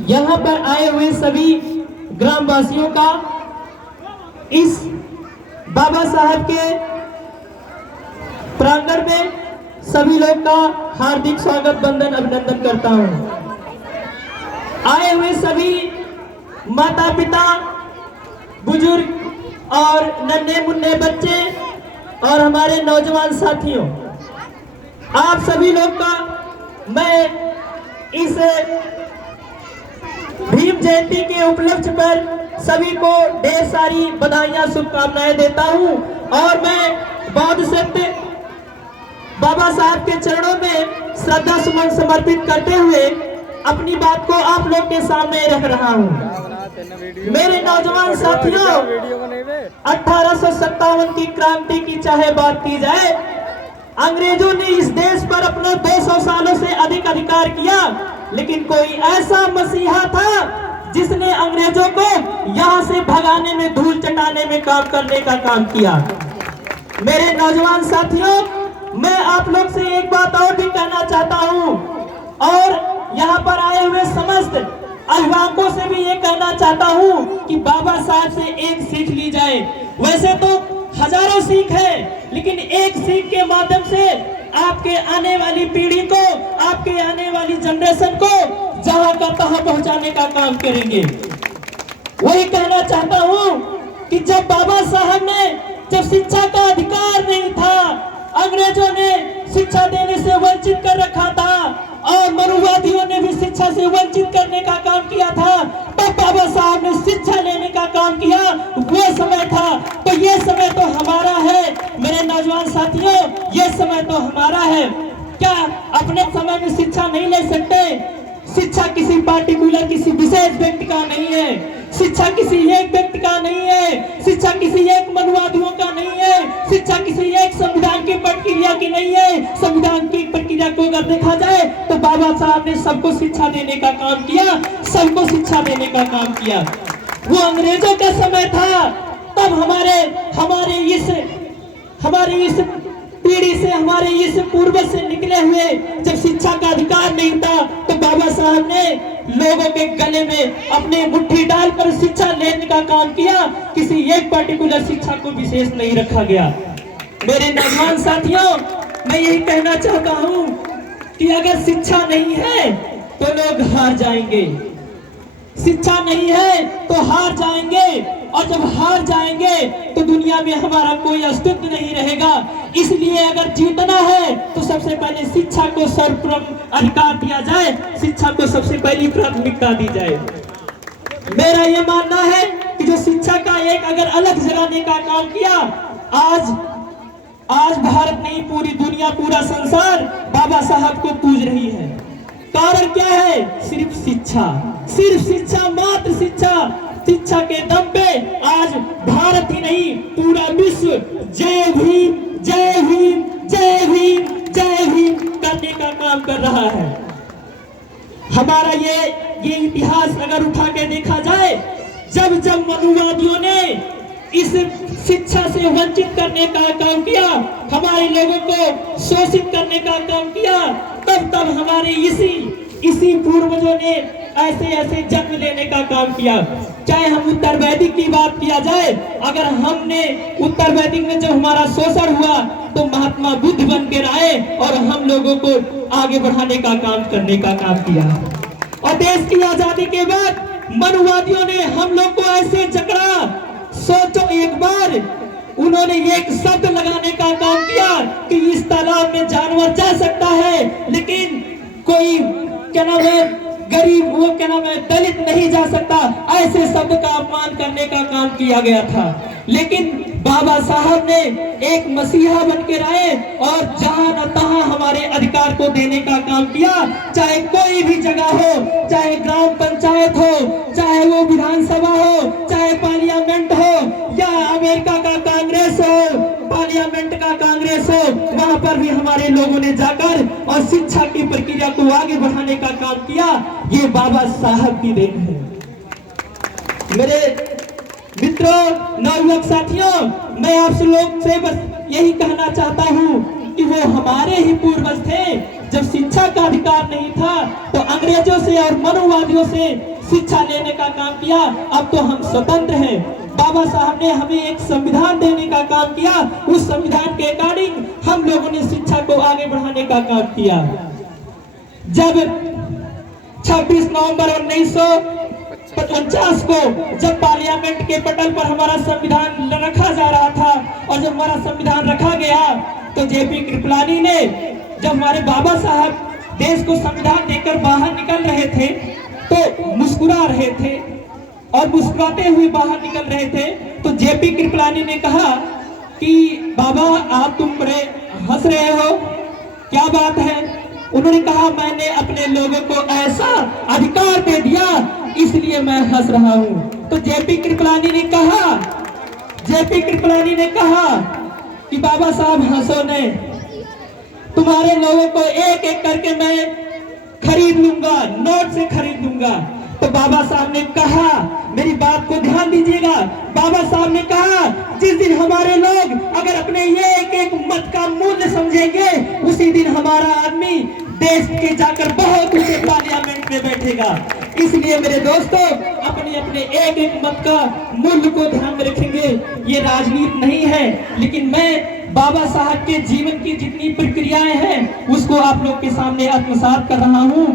यहाँ पर आए हुए सभी ग्रामवासियों का इस बाबा साहब के प्रांगण में सभी लोग का हार्दिक स्वागत वंदन अभिनंदन करता हूँ। आए हुए सभी माता पिता, बुजुर्ग और नन्हे मुन्ने बच्चे और हमारे नौजवान साथियों, आप सभी लोग का मैं इस भीम जयंती के उपलक्ष्य पर सभी को ढेर सारी बधाइयां, शुभकामनाएं देता हूं और मैं बौद्ध सत्य बाबा साहब के चरणों में श्रद्धा सुमन समर्पित करते हुए अपनी बात को आप लोग के सामने रख रहा हूं। मेरे नौजवान साथियों, 1857 की क्रांति की चाहे बात की जाए, अंग्रेजों ने इस देश पर अपना 200 सालों से अधिक अधिकार किया, लेकिन कोई ऐसा मसीहा था जिसने अंग्रेजों को यहां से भगाने में, धूल चटाने में काम करने का काम किया। मेरे नौजवान साथियों, मैं आप लोग से एक बात और भी कहना चाहता हूं और यहाँ पर आए हुए समस्त अभिभावकों से भी ये कहना चाहता हूं कि बाबा साहब से एक सीख ली जाए। वैसे तो हजारों सीख है, लेकिन एक सीख के माध्यम से आपके आने वाली पीढ़ी को, आपके आने वाली जनरेशन को जहां का तहां पहुंचाने का काम करेंगे। वही कहना चाहता हूं कि जब बाबा साहब ने, जब शिक्षा का अधिकार नहीं था, अंग्रेजों ने शिक्षा देने से वंचित कर रखा था और मनुवादियों ने भी शिक्षा से वंचित करने का काम किया था, तब बाबा साहब ने शिक्षा लेने का काम किया। वो समय था, तो ये समय तो हमारा है। मेरे नौजवान साथियों, ये समय तो हमारा है। क्या अपने समय में शिक्षा नहीं ले सकते? शिक्षा किसी पार्टिकुलर, किसी विशेष व्यक्ति का नहीं है। शिक्षा किसी एक व्यक्ति का नहीं है। शिक्षा किसी एक मनुवादियों का नहीं है। शिक्षा किसी एक संविधान की प्रक्रिया की नहीं है। संविधान की प्रक्रिया को अगर देखा जाए तो बाबा साहब ने सबको शिक्षा देने का काम किया, सबको शिक्षा देने का काम किया। वो अंग्रेजों का समय था, तब हमारे इस पीढ़ी से, हमारे इस पूर्वज से निकले हुए जब शिक्षा का अधिकार नहीं था, तो बाबा साहब ने लोगों के गले में अपने मुट्ठी डालकर शिक्षा लेने का काम किया। किसी एक पर्टिकुलर शिक्षा को विशेष नहीं रखा गया। मेरे नौजवान साथियों, मैं यही कहना चाहता हूं कि अगर शिक्षा नहीं है तो लोग हार जाएंगे। शिक्षा नहीं है तो हार जाएंगे, और जब हार जाएंगे तो दुनिया में हमारा कोई अस्तित्व नहीं रहेगा। इसलिए अगर जीतना है तो सबसे पहले शिक्षा को सर्वप्रथम अधिकार दिया जाए, शिक्षा को सबसे पहली प्राथमिकता दी जाए। मेरा यह मानना है कि जो शिक्षा का एक अगर अलग जगाने का काम किया, आज भारत नहीं, पूरी दुनिया, पूरा संसार बाबा साहब को पूज रही है। कारण क्या है? सिर्फ शिक्षा, सिर्फ शिक्षा, मात्र शिक्षा। शिक्षा के दम पे आज भारत ही नहीं, पूरा विश्व जय भीम, जय भीम, जय भीम, जय भीम करने का काम कर रहा है। हमारा ये इतिहास अगर उठा के देखा जाए, जब जब मनुवादियों ने इस शिक्षा से वंचित करने का काम किया, हमारे लोगों को शोषित करने का काम किया, तब हमारे इसी पूर्वजों ने ऐसे जन्म लेने का काम किया। चाहे हम उत्तर वैदिक की बात किया जाए, अगर हमने उत्तर वैदिक में जब हमारा शोषण हुआ तो महात्मा बुद्ध बन के आए और हम लोगों को आगे बढ़ाने का काम करने का काम किया। और देश की आजादी के बाद मनुवादियों ने हम लोग को ऐसे जकड़ा, सोचो एक बार, उन्होंने एक शब्द लगाने का काम किया कि इस तालाब में जानवर जा सकता है, लेकिन कोई क्या नाम है, गरीब, वो क्या नाम है, दलित नहीं जा सकता। ऐसे शब्द का अपमान करने का काम किया गया था। लेकिन बाबा साहब ने एक मसीहा बन के आए और जहां न तहां हमारे अधिकार को देने का काम किया। चाहे कोई भी जगह हो, चाहे ग्राम पंचायत हो, चाहे वो विधानसभा हो, चाहे पार्लियामेंट हो, या अमेरिका का कांग्रेस हो, पार्लियामेंट का कांग्रेस हो, वहां पर भी हमारे लोगों ने जाकर और शिक्षा की प्रक्रिया को आगे बढ़ाने का काम किया। ये बाबा साहब की देन है। मेरे मित्रों, नवयुवक साथियों, मैं आप लोग से बस यही कहना चाहता हूं कि वो हमारे ही पूर्वज थे जब शिक्षा का अधिकार नहीं था तो अंग्रेजों से और मनुवादियों से शिक्षा लेने का काम किया। अब तो हम स्वतंत्र हैं। बाबा साहब ने हमें एक संविधान देने का काम किया। उस संविधान के अकॉर्डिंग हम लोगों ने शिक्षा को आगे बढ़ाने का काम किया। जब 26 नवंबर 1949 को जब पार्लियामेंट के पटल पर हमारा संविधान रखा जा रहा था और जब हमारा संविधान रखा गया तो जेपी कृपलानी ने, जब हमारे बाबा साहब देश को संविधान देकर बाहर निकल रहे थे तो मुस्कुरा रहे थे और मुस्कुराते हुए बाहर निकल रहे थे, तो जेपी कृपलानी ने कहा कि बाबा आप तुम बड़े हंस रहे हो, क्या बात है? उन्होंने कहा मैंने अपने लोगों को ऐसा अधिकार दे दिया इसलिए मैं हंस रहा हूं। तो जेपी कृपलानी ने कहा कि बाबा साहब हंसो ने, तुम्हारे लोगों को एक एक करके मैं खरीद लूंगा, नोट से खरीद लूंगा। तो बाबा साहब ने कहा, मेरी बात को ध्यान दीजिएगा, बाबा साहब ने कहा जिस दिन हमारे लोग अगर अपने ये एक एक मत का मूल्य समझेंगे उसी दिन हमारा आदमी देश के जाकर बहुत ऊंचे पार्लियामेंट में बैठेगा। इसलिए मेरे दोस्तों अपने अपने एक एक मत का मूल्य को ध्यान में रखेंगे। ये राजनीति नहीं है, लेकिन मैं बाबा साहब के जीवन की जितनी प्रक्रियाएं हैं उसको आप लोग के सामने आत्मसात कर रहा हूँ।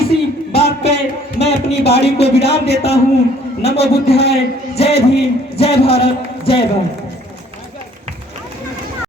इसी बात पे मैं अपनी वाणी को विराम देता हूँ। नमो बुद्धाय, जय भीम, जय भारत, जय भारत।